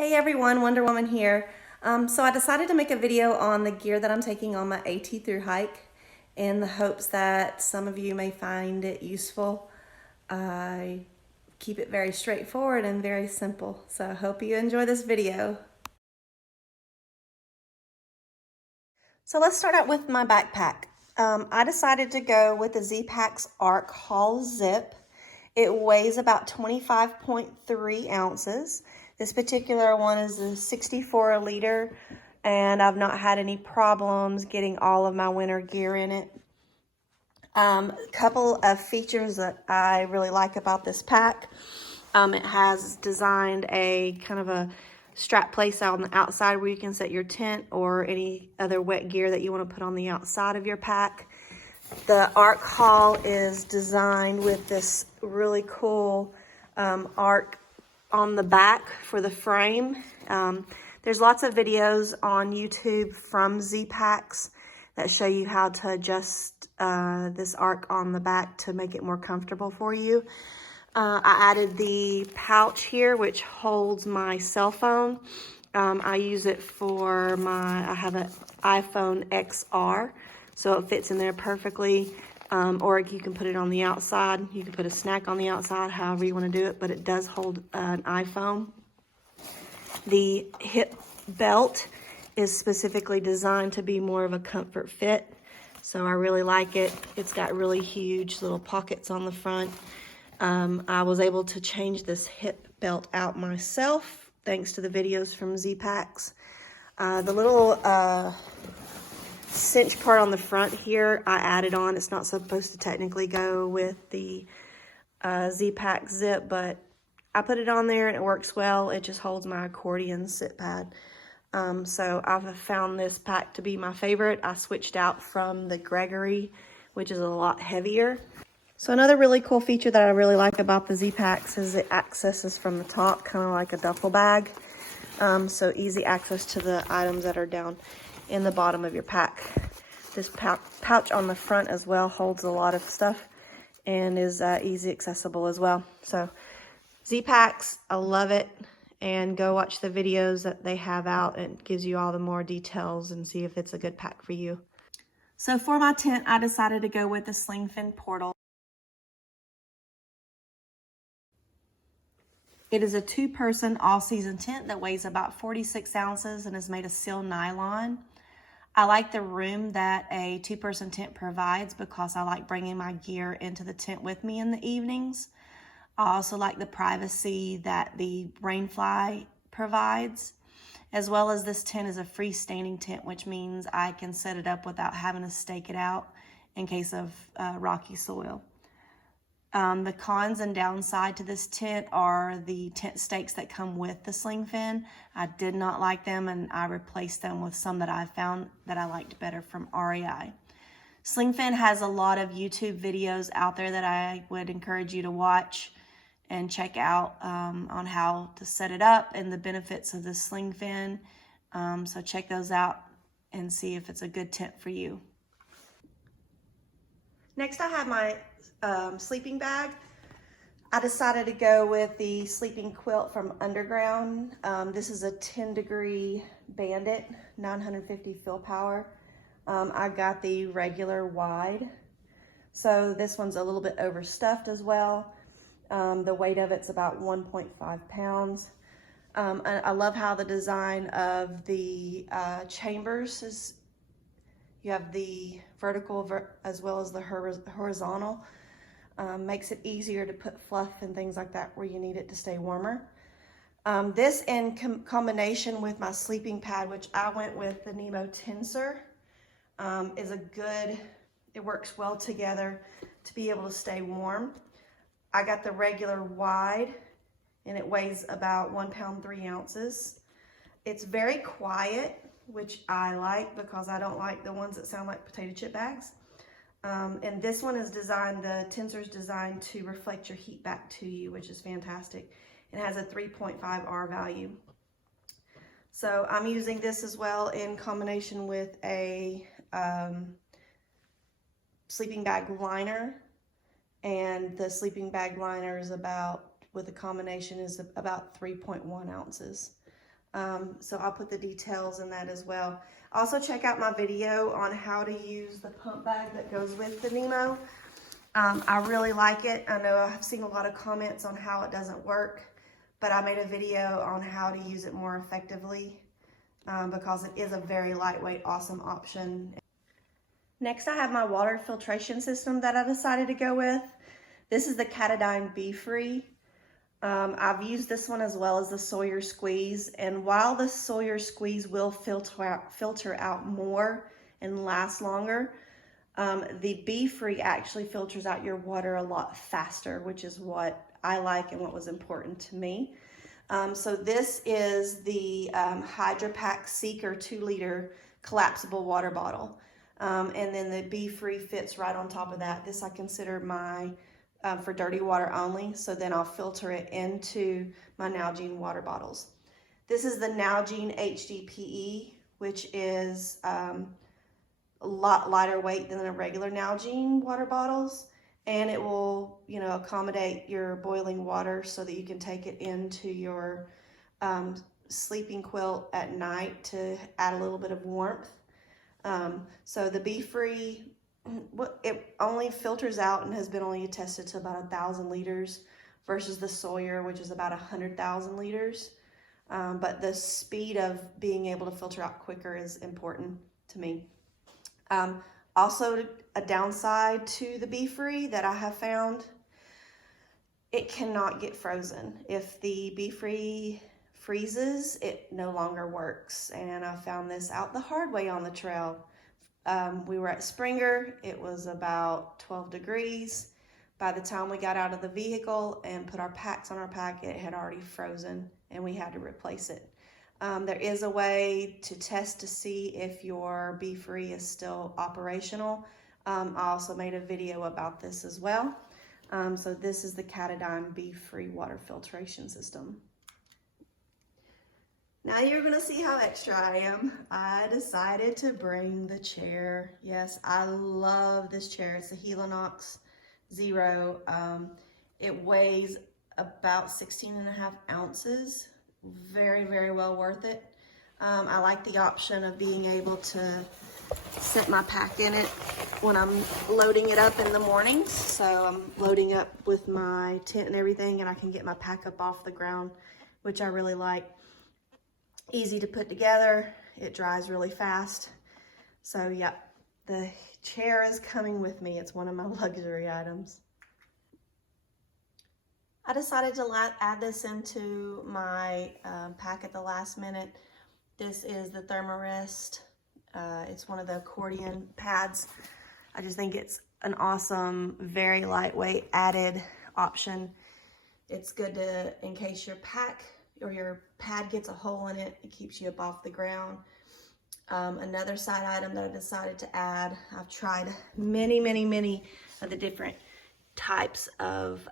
Hey everyone, Wonder Woman here. So I decided to make a video on the gear that I'm taking on my AT through hike in the hopes that some of you may find it useful. I keep it very straightforward and very simple, so I hope you enjoy this video. So let's start out with my backpack. I decided to go with the Z-Packs Arc Haul Zip. It weighs about 25.3 ounces. This particular one is a 64 liter, and I've not had any problems getting all of my winter gear in it. A couple of features that I really like about this pack. It has designed a kind of a strap place on the outside where you can set your tent or any other wet gear that you want to put on the outside of your pack. The Arc Haul is designed with this really cool arc on the back for the frame. There's lots of videos on YouTube from Z-Packs that show you how to adjust this arc on the back to make it more comfortable for you. I added the pouch here, which holds my cell phone. I use it for I have an iPhone XR, so it fits in there perfectly. Or you can put it on the outside. You can put a snack on the outside, however you want to do it, but it does hold an iPhone. The hip belt is specifically designed to be more of a comfort fit, so I really like it. It's got really huge little pockets on the front. I was able to change this hip belt out myself thanks to the videos from Z-Packs. The little cinch part on the front here I added on. It's not supposed to technically go with the Z-Pack zip, but I put it on there and it works well. It just holds my accordion sit pad. So I've found this pack to be my favorite. I switched out from the Gregory, which is a lot heavier. So another really cool feature that I really like about the Z-Packs is it accesses from the top, kind of like a duffel bag. So easy access to the items that are down in the bottom of your pack. This pouch on the front as well holds a lot of stuff and is easy accessible as well. So Z-Packs, I love it. And go watch the videos that they have out. It gives you all the more details and see if it's a good pack for you. So for my tent, I decided to go with the Sling Fin Portal. It is a 2-person all-season tent that weighs about 46 ounces and is made of seal nylon. I like the room that a 2-person tent provides because I like bringing my gear into the tent with me in the evenings. I also like the privacy that the Rainfly provides, as well as this tent is a freestanding tent, which means I can set it up without having to stake it out in case of rocky soil. The cons and downside to this tent are the tent stakes that come with the Sling Fin. I did not like them, and I replaced them with some that I found that I liked better from REI. Sling Fin has a lot of YouTube videos out there that I would encourage you to watch and check out on how to set it up and the benefits of the Sling Fin. So check those out and see if it's a good tent for you. Next, I have my sleeping bag. I decided to go with the sleeping quilt from Underground. This is a 10-degree Bandit, 950 fill power. I got the regular wide. So this one's a little bit overstuffed as well. The weight of it's about 1.5 pounds. I love how the design of the chambers is. You have the vertical as well as the horizontal. Makes it easier to put fluff and things like that where you need it to stay warmer. This in combination with my sleeping pad, which I went with the Nemo Tensor, is a good, it works well together to be able to stay warm. I got the regular wide and it weighs about 1 pound 3 ounces. It's very quiet, which I like because I don't like the ones that sound like potato chip bags. And this one is designed, the Tensor is designed to reflect your heat back to you, which is fantastic. It has a 3.5 R value. So I'm using this as well in combination with a sleeping bag liner. And the sleeping bag liner is about, with a combination, is about 3.1 ounces. So I'll put the details in that as well. Also check out my video on how to use the pump bag that goes with the Nemo. I really like it. I know I've seen a lot of comments on how it doesn't work, but I made a video on how to use it more effectively because it is a very lightweight, awesome option. Next, I have my water filtration system that I decided to go with. This is the Katadyn Be-Free. I've used this one as well as the Sawyer Squeeze, and while the Sawyer Squeeze will filter out more and last longer, the Be-Free actually filters out your water a lot faster, which is what I like and what was important to me. So this is the Hydro Pack Seeker 2-liter collapsible water bottle. And then the Be-Free fits right on top of that. This I consider my for dirty water only, so then I'll filter it into my Nalgene water bottles. This is the Nalgene HDPE, which is a lot lighter weight than the regular Nalgene water bottles, and it will, you know, accommodate your boiling water so that you can take it into your sleeping quilt at night to add a little bit of warmth. So the Be-Free, it only filters out and has been only attested to about 1,000 liters versus the Sawyer, which is about 100,000 liters. But the speed of being able to filter out quicker is important to me. Also, a downside to the Be-Free that I have found, it cannot get frozen. If the Be-Free freezes, it no longer works. And I found this out the hard way on the trail. We were at Springer. It was about 12 degrees. By the time we got out of the vehicle and put our packs on our pack, it had already frozen and we had to replace it. There is a way to test to see if your Be-Free is still operational. I also made a video about this as well. So this is the Katadyn Be-Free water filtration system. Now you're gonna see how extra I am. I decided to bring the chair. Yes, I love this chair. It's a Helinox Zero. It weighs about 16.5 ounces. Very, very well worth it. I like the option of being able to set my pack in it when I'm loading it up in the mornings. So I'm loading up with my tent and everything, and I can get my pack up off the ground, which I really like. Easy to put together. It dries really fast. So yep, the chair is coming with me. It's one of my luxury items. I decided to add this into my pack at the last minute. This is the Thermarest. It's one of the accordion pads. I just think it's an awesome, very lightweight added option. It's good to, in case your pack or your pad gets a hole in it, it keeps you up off the ground. Another side item that I decided to add, I've tried many of the different types of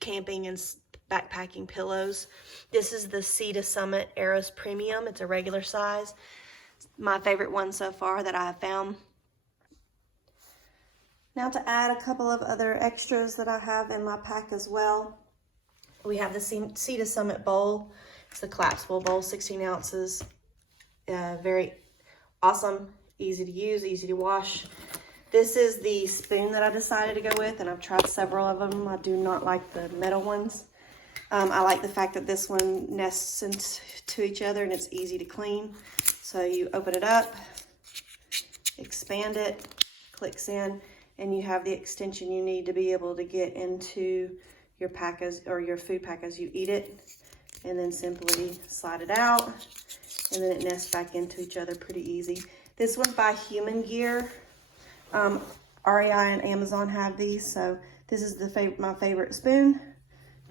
camping and backpacking pillows. This is the Sea to Summit Eros Premium. It's a regular size. It's my favorite one so far that I have found. Now to add a couple of other extras that I have in my pack as well. We have the Sea to Summit bowl. It's the collapsible bowl, 16 ounces. Very awesome, easy to use, easy to wash. This is the spoon that I decided to go with, and I've tried several of them. I do not like the metal ones. I like the fact that this one nests into each other and it's easy to clean. So you open it up, expand it, clicks in, and you have the extension you need to be able to get into your pack or your food pack as you eat it, and then simply slide it out, and then it nests back into each other pretty easy. This one's by Human Gear. REI and Amazon have these, so this is my favorite spoon.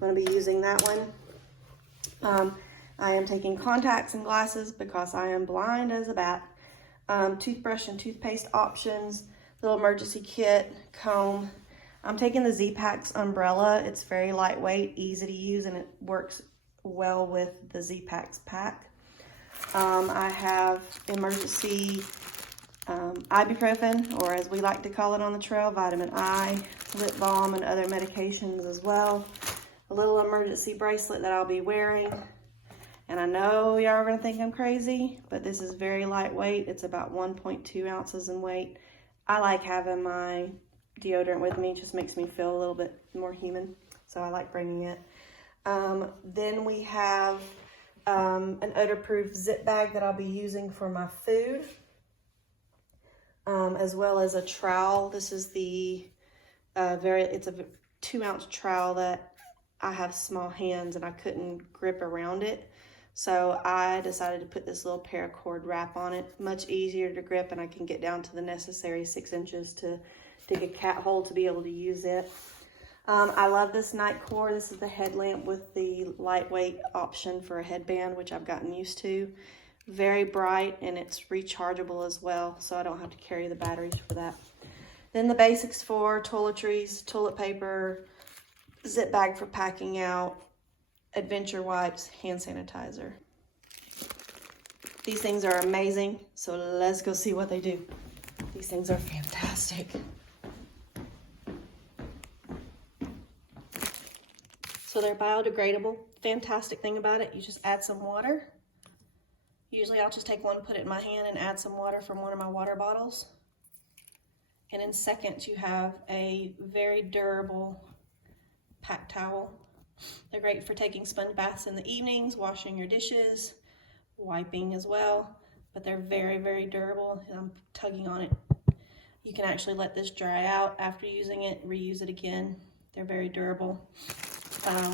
I'm going to be using that one. I am taking contacts and glasses because I am blind as a bat. Toothbrush and toothpaste options, little emergency kit, comb. I'm taking the Z-Packs umbrella. It's very lightweight, easy to use, and it works well with the Z-Packs pack. I have emergency ibuprofen, or as we like to call it on the trail, vitamin I, lip balm, and other medications as well. A little emergency bracelet that I'll be wearing. And I know y'all are gonna think I'm crazy, but this is very lightweight. It's about 1.2 ounces in weight. I like having my deodorant with me. It just makes me feel a little bit more human. So I like bringing it. Then we have an odor-proof zip bag that I'll be using for my food, as well as a trowel. This is the it's a 2-ounce trowel that I have small hands and I couldn't grip around it. So I decided to put this little paracord wrap on it. Much easier to grip, and I can get down to the necessary 6 inches to dig a cat hole to be able to use it. I love this night core. This is the headlamp with the lightweight option for a headband, which I've gotten used to. Very bright, and it's rechargeable as well, so I don't have to carry the batteries for that. Then the basics for toiletries, toilet paper, zip bag for packing out, adventure wipes, hand sanitizer. These things are amazing, so let's go see what they do. These things are fantastic. So they're biodegradable. Fantastic thing about it, you just add some water. Usually I'll just take one, put it in my hand, and add some water from one of my water bottles. And in seconds you have a very durable pack towel. They're great for taking sponge baths in the evenings, washing your dishes, wiping as well, but they're very, very durable. And I'm tugging on it. You can actually let this dry out after using it, reuse it again. They're very durable.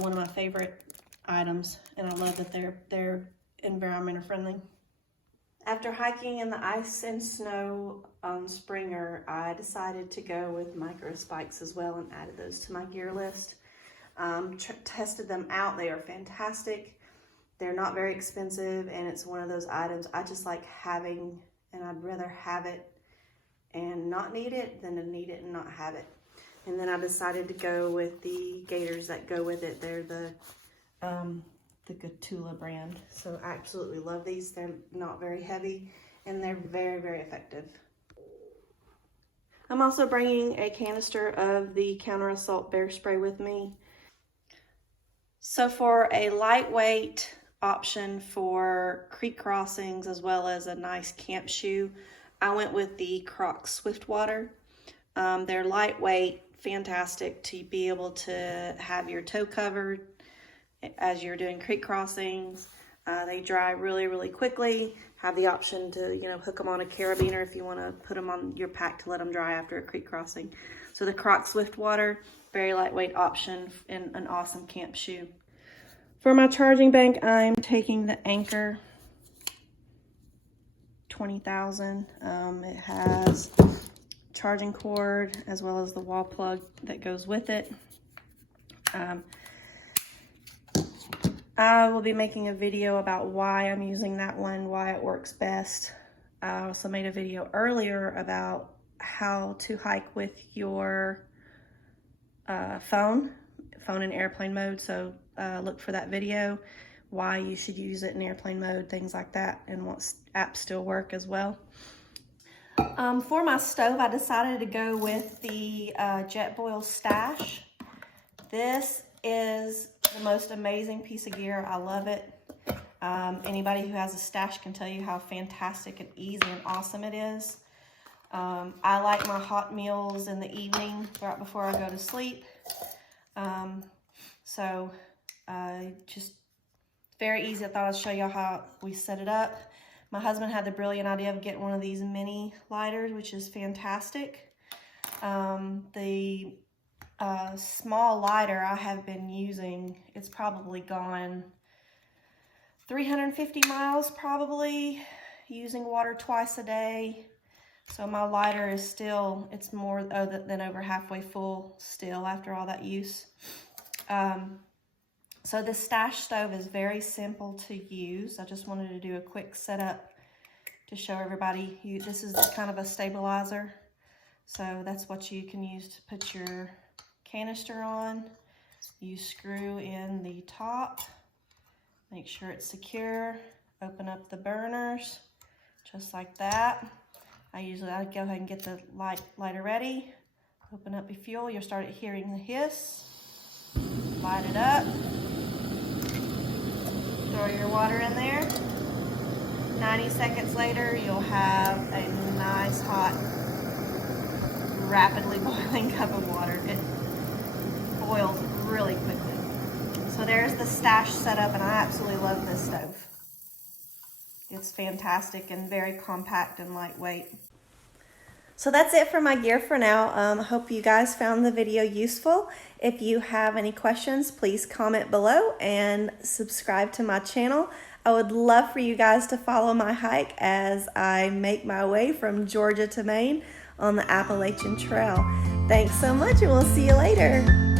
One of my favorite items, and I love that they're environmental friendly. After hiking in the ice and snow on Springer, I decided to go with micro spikes as well and added those to my gear list. Tested them out. They are fantastic. They're not very expensive, and it's one of those items I just like having, and I'd rather have it and not need it than to need it and not have it. And then I decided to go with the gaiters that go with it. They're the Gatula brand. So I absolutely love these. They're not very heavy, and they're very, very effective. I'm also bringing a canister of the Counter Assault Bear Spray with me. So for a lightweight option for creek crossings as well as a nice camp shoe, I went with the Crocs Swiftwater. They're lightweight, fantastic to be able to have your toe covered as you're doing creek crossings. They dry really, really quickly. Have the option to, hook them on a carabiner if you want to put them on your pack to let them dry after a creek crossing. So the Crocs Swiftwater, very lightweight option and an awesome camp shoe. For my charging bank, I'm taking the Anchor 20,000. It has charging cord as well as the wall plug that goes with it. I will be making a video about why I'm using that one, why it works best. I also made a video earlier about how to hike with your phone in airplane mode. So look for that video, why you should use it in airplane mode, things like that, and what apps still work as well. For my stove, I decided to go with the Jetboil Stash. This is the most amazing piece of gear. I love it. Anybody who has a stash can tell you how fantastic and easy and awesome it is. I like my hot meals in the evening right before I go to sleep. Just very easy. I thought I'd show y'all how we set it up. My husband had the brilliant idea of getting one of these mini lighters, which is fantastic. The small lighter I have been using, it's probably gone 350 miles probably, using water twice a day. So my lighter is still, it's more than over halfway full still after all that use. So this Stash stove is very simple to use. I just wanted to do a quick setup to show everybody. This is kind of a stabilizer. So that's what you can use to put your canister on. You screw in the top, make sure it's secure, open up the burners, just like that. I go ahead and get the lighter ready, open up the fuel, you'll start hearing the hiss, light it up. Throw your water in there. 90 seconds later, you'll have a nice hot, rapidly boiling cup of water. It boils really quickly. So there's the stash setup, and I absolutely love this stove. It's fantastic and very compact and lightweight. So that's it for my gear for now. I hope you guys found the video useful. If you have any questions, please comment below and subscribe to my channel. I would love for you guys to follow my hike as I make my way from Georgia to Maine on the Appalachian Trail. Thanks so much, and we'll see you later.